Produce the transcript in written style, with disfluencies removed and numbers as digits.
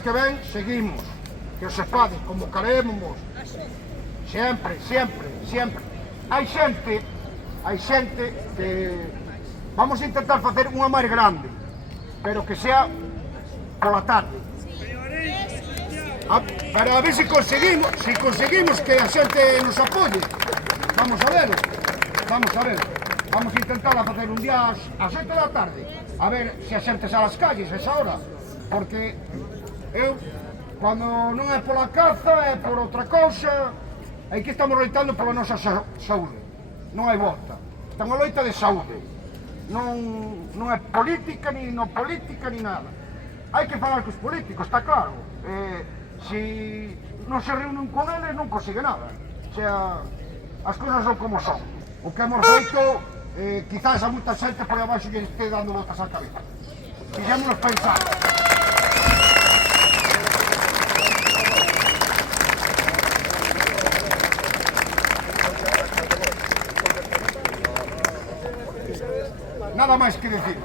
que ven seguimos, que os sepades como queremos, sempre. Hai xente que vamos a intentar facer unha máis grande, pero que sea pola tarde. Para a ver se conseguimos que a xente nos apoie. Vamos a ver. Vamos a intentar facer un día ás 7 da tarde, a ver se a xente sale ás calles a esa hora, porque eu, cando non é pola caza, é por outra cousa, aquí estamos loitando pola nosa saúde, non hai volta, está unha loita de saúde, non é política, ni non política, ni nada. Hai que falar cos políticos, está claro, se non se reúnen con eles non consigue nada, o sea, as cousas son como son. O que hemos feito, quizás a moita xente por abaixo que este dando voltas á cabeza. Fixémonos pensar. Nada máis que decir.